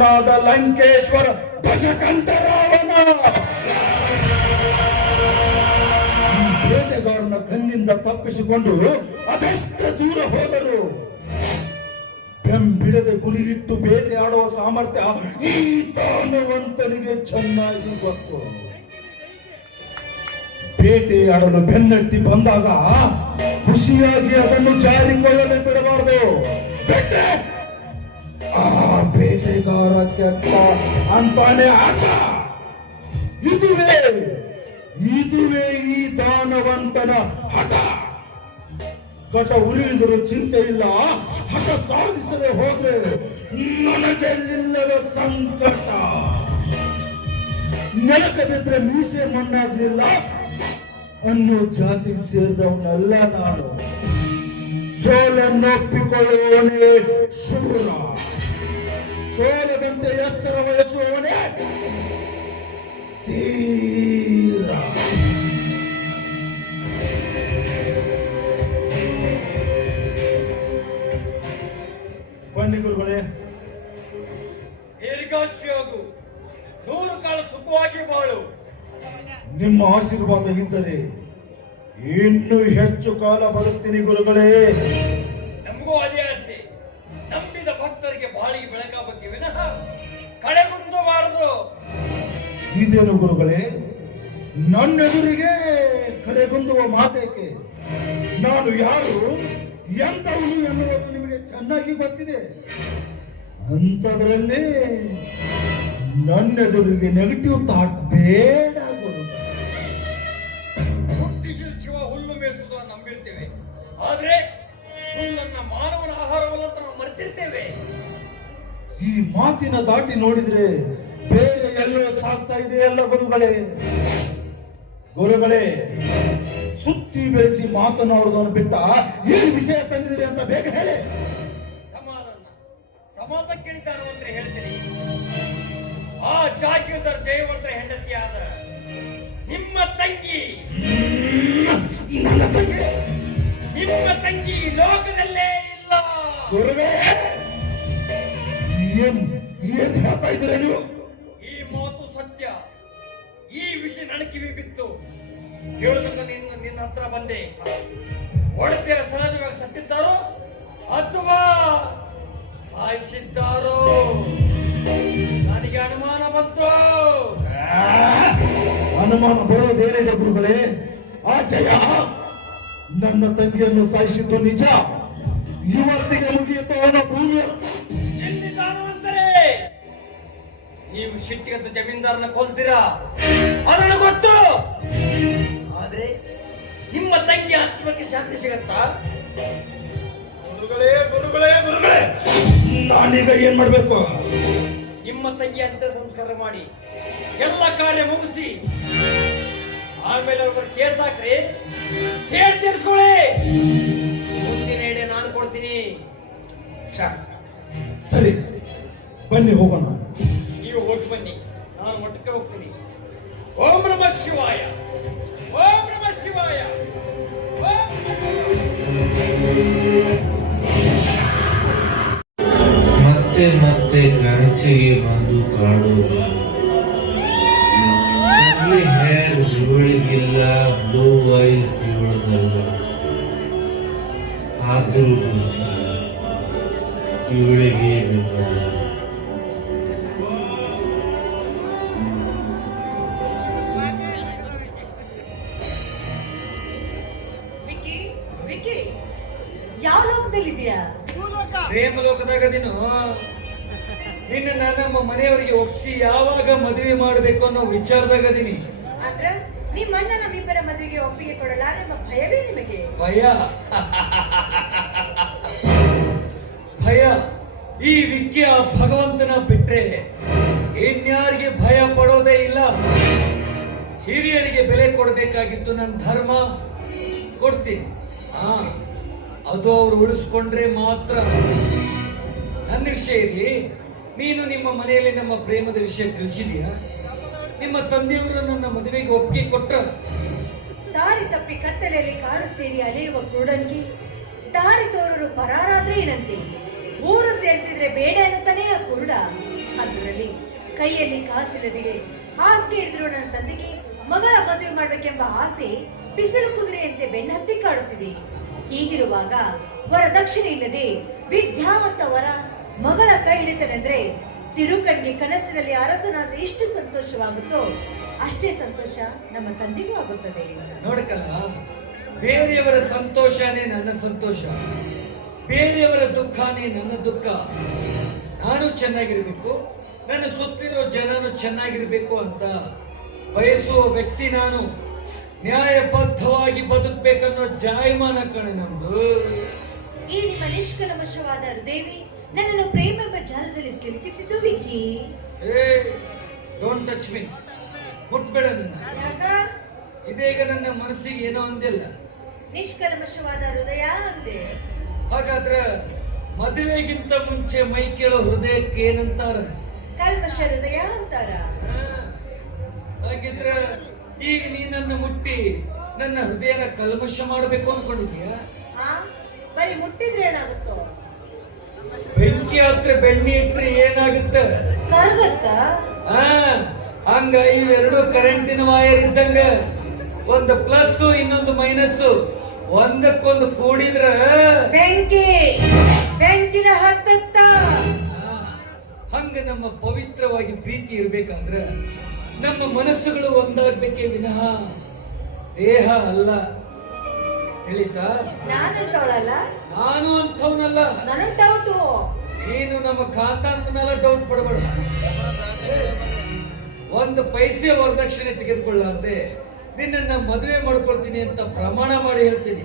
ರಾವಣನಾದ ಲಂಕೇಶ್ವರ ದಶಕಂಠ ರಾವಣ ಬೇಟೆಗಾರನ ಕಣ್ಣಿಂದ ತಪ್ಪಿಸಿಕೊಂಡು ಅದೆಷ್ಟು ದೂರ ಹೋದರು. ಬೆಂಬಿಡದೆ ಗುರಿ ಇಟ್ಟು ಬೇಟೆ ಆಡುವ ಸಾಮರ್ಥ್ಯ ಈ ದಾನವಂತನಿಗೆ ಚೆನ್ನಾಗಿ ಗೊತ್ತು. ಬೇಟೆ ಆಡಲು ಬೆನ್ನಟ್ಟಿ ಬಂದಾಗ ಖುಷಿಯಾಗಿ ಅದನ್ನು ಜಾರಿಕೊಳ್ಳಲು ಬಿಡಬಾರದು. ಆ ಬೇಟೆಗಾರ ಕೆಟ್ಟ ಅಂತಾನೆ ಆಟ. ಇದುವೇ ಈ ದಾನವಂತನ ಹಠ. ಘಟ ಉರಿಳಿದರೂ ಚಿಂತೆ ಇಲ್ಲ, ಹಠ ಸಾಧಿಸದೆ ಹೋದ್ರೆ ನನಗೆಲ್ಲಿಲ್ಲದ ಸಂಕಟ. ನೆಲಕ ಬಿದ್ರೆ ಮೀಸೆ ಮಣ್ಣಾಗ್ಲಿಲ್ಲ ಅನ್ನೋ ಜಾತಿಗೆ ಸೇರಿದವನಲ್ಲ ನಾನು. ಸೋಲನ್ನೊಪ್ಪಿಕೊಳ್ಳುವವನೇ ಶೂರ, ಸೋಲದಂತೆ ಎಚ್ಚರ ವಹಿಸುವವನೇ ತೀರ. ಬನ್ನಿ ಗುರುಗಳೇ, ದೀರ್ಘಾಯುಷ್ಯವಾಗು, 100 ಕಾಲ ಸುಖವಾಗಿ ಬಾಳು. ನಿಮ್ಮ ಆಶೀರ್ವಾದ ಇದ್ದರೆ ಇನ್ನೂ ಹೆಚ್ಚು ಕಾಲ ಬದುಕ್ತೀನಿ ಗುರುಗಳೇ. ನಮಗೂ ಅದೇ ಆಸೆ. ನಂಬಿದ ಭಕ್ತರಿಗೆ ಬಾಳಿಗೆ ಬೆಳಕಾಗಬೇಕೆ ವಿನಃ ಕಳೆಗುಂದಬಾರದು. ಇದೇನು ಗುರುಗಳೇ, ನನ್ನೆದುರಿಗೆ ಕಲೆಗುಂದುವ ಮಾತೇಕೆ? ನಾನು ಯಾರು, ಎಂತವನು ಎನ್ನುವುದು ನಿಮಗೆ ಚೆನ್ನಾಗಿ ಗೊತ್ತಿದೆ. ಅಂಥದ್ರಲ್ಲಿ ನನ್ನೆದುರಿಗೆ ನೆಗೆಟಿವ್ ಥಾಟ್ ಬೇಡ ಗುರು. ಶಿವ ಹುಲ್ಲು ಮೇಯಿಸುವುದನ್ನು ನಂಬಿರ್ತೇವೆ, ಆದ್ರೆ ಹುಲ್ಲನ್ನ ಮಾನವನ ಆಹಾರವಲ್ಲ ಅಂತ ನಾವು ಮರೆತಿರ್ತೇವೆ. ಈ ಮಾತಿನ ದಾಟಿ ನೋಡಿದ್ರೆ ಬೇರೆ ಎಲ್ಲೋ ಸಾಗ್ತಾ ಇದೆ ಎಲ್ಲ ಗುರುಗಳೇ. ಸುತ್ತಿ ಬೆಳೆಸಿ ಮಾತನಾಡುವುದನ್ನು ಬಿಟ್ಟ ಏನು ವಿಷಯ ತಂದಿದ್ರಿ ಅಂತ ಬೇಗ ಹೇಳಿ. ಸಮಾಧಾನ ಕೇಳಿದ್ದಾನು ಅಂತ ಹೇಳ್ತೀನಿ. ಆ ಜಾಗೀರ್ದಾರ್ ಜಯವರ್ಧನ ಹೆಂಡತಿಯಾದ ನಿಮ್ಮ ತಂಗಿ ಲೋಕದಲ್ಲೇ ಇಲ್ಲ. ಗುರುಗಳೇ, ಏನ್ ಹೇಳ್ತಾ ಇದ್ದೀರ ನೀವು? ಈ ಮಾತು ಸತ್ಯ. ಈ ವಿಷಯ ನನ್ನ ಕಿವಿ ಬಿತ್ತು ಕೇಳೋದಕ್ಕೆ ನಿನ್ನ ಹತ್ರ ಬಂದೆ. ಒಡತಿಯ ಸಹಜವಾಗಿ ಸತ್ತಿದ್ದಾರೋ ಅಥವಾ ಸಾಯಿಸಿದ್ದಾರೋ ನನಗೆ ಅನುಮಾನ ಬಂತು. ಅನುಮಾನ ಬರೋದೇನಿದೆ ಗುರುಗಳೇ? ಆ ಜಯ ನನ್ನ ತಂಗಿಯನ್ನು ಸಾಯಿಸಿದ್ದು ನಿಜ. ಇವತ್ತಿಗೆ ಮುಗಿಯಿತು ಅವನ ಭೂಮಿ. ಎಲ್ಲಿದ್ದಾನಂದರೆ ನೀವು ಶಿಟ್ಟಿಗದ್ದು ಜಮೀನ್ದಾರನ ಕೊಲ್ತೀರಾ, ಅದನ್ನು ಗೊತ್ತು. ಆದ್ರೆ ನಿಮ್ಮ ತಂಗಿ ಆತ್ಮಕ್ಕೆ ಶಾಂತಿ ಸಿಗತ್ತಾ? ಗುರುಗಳೇ, ನಾನೀಗ ಏನ್ ಮಾಡ್ಬೇಕು? ನಿಮ್ಮ ತಂಗಿ ಅಂತ ಸಂಸ್ಕಾರ ಮಾಡಿ ಎಲ್ಲ ಕಾರ್ಯ ಮುಗಿಸಿ ಆಮೇಲೆ ಅವ್ರ ಕೇಸ್ ಹಾಕ್ರಿ, ಸೇಡ್ ತೀರಿಸ್ಕೊಳ್ಳಿ. ಮುಂದಿನ ಐಡಿಯಾ ನಾನು ಕೊಡ್ತೀನಿ. ಸರಿ, ಬನ್ನಿ ಹೋಗೋಣ. ನೀವು ಹೋಗಿ ಬನ್ನಿ, ನಾನು ಮಠಕ್ಕೆ ಹೋಗ್ತೀನಿ. ಓಂ ನಮಃ ಶಿವಾಯ, ಓಂ ನಮಃ ಶಿವಾಯ, ಓಂ ಮತ್ತೆ ಮತ್ತೆ ಕನಸಿಗೆ ಬಂದು ಕಾಡೋದು. ಕರ್ಲಿ ಹೇರ್ಸ್ ಇವಳಿಗಿಲ್ಲ, ಬ್ಲೂ ಐಸ್ ಇವಳದಲ್ಲ. ಆದರೂ ಇವಳಿಗೆ ಬೆಂಬಲ. ಯಾವ ಲೋಕದಲ್ಲಿದ್ಯಾ? ಪ್ರೇಮ ಲೋಕದಾಗ ನೀನು ನಿನ್ನ ನಮ್ಮ ಮನೆಯವರಿಗೆ ಒಪ್ಪಿಸಿ ಯಾವಾಗ ಮದುವೆ ಮಾಡಬೇಕು ಅನ್ನೋ ವಿಚಾರದಾಗ ಅದೀನಿ. ಅಂದ್ರ ನಿಮ್ಮ ಅಣ್ಣ ನಮ್ಮಿಬ್ಬರ ಮದುವೆಗೆ ಒಪ್ಪಿಗೆ ಕೊಡಲ್ಲ ಎಂಬ ಭಯವೇ ನಿಮಗೆ? ಭಯ ಈ ವಿದ್ಯೆ ಭಗವಂತನ ಬಿಟ್ರೆ ಇನ್ಯಾರಿಗೆ ಭಯ ಪಡೋದೇ ಇಲ್ಲ. ಹಿರಿಯರಿಗೆ ಬೆಲೆ ಕೊಡಬೇಕಾಗಿತ್ತು ನನ್ನ ಧರ್ಮ, ಕೊಡ್ತೀನಿ. ಅದು ಅವ್ರು ಉಳಿಸ್ಕೊಂಡ್ರೆ ಮಾತ್ರ. ನನ್ನ ವಿಷಯ ಇರ್ಲಿ, ನೀನು ನಿಮ್ಮ ಮನೆಯಲ್ಲಿ ನಮ್ಮ ಪ್ರೇಮದ ವಿಷಯ ತಿಳಿಸಿದೀಯಾ? ನಿಮ್ಮ ತಂದೆಯವರು ನನ್ನ ಮದುವೆಗೆ ಒಪ್ಪಿಗೆ ಕೊಟ್ಟರು. ದಾರಿ ತಪ್ಪಿ ಕತ್ತಲೆಯಲ್ಲಿ ಕಾಡು ಸೇರಿ ಅಲೆಯುವ ಕ್ರೂಡಂಗಿ ದಾರಿ ತೋರರು ಪರಾರಾದ್ರೆ ಏನಂತೆ? ಊರು ಸೇರಿಸಿದ್ರೆ ಬೇಡ ಅನ್ನುತ್ತಾನೆ ಆ ಕುರುಡ. ಅದರಲ್ಲಿ ಕೈಯಲ್ಲಿ ಕಾಸಿಲ್ಲದಿಗೆ ಹಾಸಿಗೆ ಹಿಡಿದ್ರು ನನ್ನ ತಂದೆಗೆ ಮಗಳ ಮದುವೆ ಮಾಡ್ಬೇಕೆಂಬ ಆಸೆ ಬಿಸಿಲು ಕುದುರೆಯಂತೆ ಬೆನ್ನತ್ತಿ ಕಾಡುತ್ತಿದೆ. ಹೀಗಿರುವಾಗ ವರದಕ್ಷಿಣೆ ಇಲ್ಲದೆ ವಿದ್ಯಾವಂತ ವರ ಮಗಳ ಕೈ ಹಿಡಿತಾನೆಂದ್ರೆ ತಿರುಕಣ್ಗೆ ಕನಸಿನಲ್ಲಿ ಅರಸನಾದ್ರೆ ಎಷ್ಟು ಸಂತೋಷವಾಗುತ್ತೋ ಅಷ್ಟೇ ಸಂತೋಷ ನಮ್ಮ ತಂದೆಗೂ ಆಗುತ್ತದೆ. ನೋಡಕಲ್ಲ, ಬೇರೆಯವರ ಸಂತೋಷನೇ ನನ್ನ ಸಂತೋಷ, ಬೇರೆಯವರ ದುಃಖನೇ ನನ್ನ ದುಃಖ. ನಾನು ಚೆನ್ನಾಗಿರ್ಬೇಕು, ನನ್ನ ಸುತ್ತಿರೋ ಜನನು ಚೆನ್ನಾಗಿರ್ಬೇಕು ಅಂತ ಬಯಸುವ ವ್ಯಕ್ತಿ ನಾನು. ನ್ಯಾಯಬದ್ಧವಾಗಿ ಬದುಕ್ಬೇಕನ್ನೋ ಜಾಯಮಾನ ಕಣೆ ನಮ್ದು. ಈ ನಿಮ್ಮ ನಿಷ್ಕಲ್ಮಶವಾದ ದೇವಿ ನನ್ನನ್ನು ಪ್ರೇಮೆಂಬ ಜಾಲದಲ್ಲಿ ಸಿಲುಕಿಸಿದ್ದು ವಿಕಿ. ಏ, ಡೋಂಟ್ ಟಚ್ ಮೀ, ಮುಟ್ಬೇಡ ನನ್ನ. ಯಾಕ? ಇದೀಗ ನನ್ನ ಮನಸ್ಸಿಗೆ ಏನೋ ಅಂದಿಲ್ಲ. ನಿಷ್ಕಲ್ಮಶವಾದ ಹೃದಯ ಅಂದೆ. ಹಾಗಾದ್ರೆ ಮದುವೆಗಿಂತ ಮುಂಚೆ ಮೈ ಕೇಳೋ ಹೃದಯಕ್ಕೆ ಏನಂತಾರ? ಕಲ್ಮಶ ಹೃದಯ ಅಂತಾರ. ಹಾಗಿದ್ರೆ ಈಗ ನೀ ನನ್ನ ಮುಟ್ಟಿ ನನ್ನ ಹೃದಯನ ಕಲ್ಮಶ ಮಾಡಬೇಕು ಅನ್ಕೊಂಡಿದ್ಯಾ? ಆ ಬರೀ ಮುಟ್ಟಿದ್ರೆ ಏನಾಗುತ್ತೋ? ಬೆಂಕಿ ಹತ್ರ ಬೆಣ್ಣೆ ಇಟ್ರೆ ಏನಾಗುತ್ತೆ? ಕರಗತ್ತ? ಆ ಹಂಗ ಇವೆರಡು ಕರೆಂಟಿನ ವಾಯರ್ ಇದ್ದಂಗ, ಒಂದು ಪ್ಲಸ್ ಇನ್ನೊಂದು ಮೈನಸ್, ಒಂದಕ್ಕೊಂದು ಕೂಡಿದ್ರ ಬೆಂಕಿ ಬೆಂಕಿನ ಹತ್ತತ್ತ. ಹಂಗ ನಮ್ಮ ಪವಿತ್ರವಾಗಿ ಪ್ರೀತಿ ಇರ್ಬೇಕಾದ್ರೆ ನಮ್ಮ ಮನಸ್ಸುಗಳು ಒಂದಾಗ್ಬೇಕೇ ವಿನಃ ದೇಹ ಅಲ್ಲ. ತಿಳಿತಾ? ನಾನಂತವಳಲ್ಲ, ನಾನು ಅಂಥವನಲ್ಲ. ನನಗ್ ಡೌಟು. ನೀನು ನಮ್ಮ ಖಾತಾನದ ಮೇಲೆ ಡೌಟ್ ಪಡಬೇಡ. ಒಂದು ಪೈಸೆ ವರದಕ್ಷಿಣೆ ತೆಗೆದುಕೊಳ್ಳಾರ್ದೆ ನಿನ್ನನ್ನ ಮದುವೆ ಮಾಡ್ಕೊಳ್ತೀನಿ ಅಂತ ಪ್ರಮಾಣ ಮಾಡಿ ಹೇಳ್ತೀನಿ.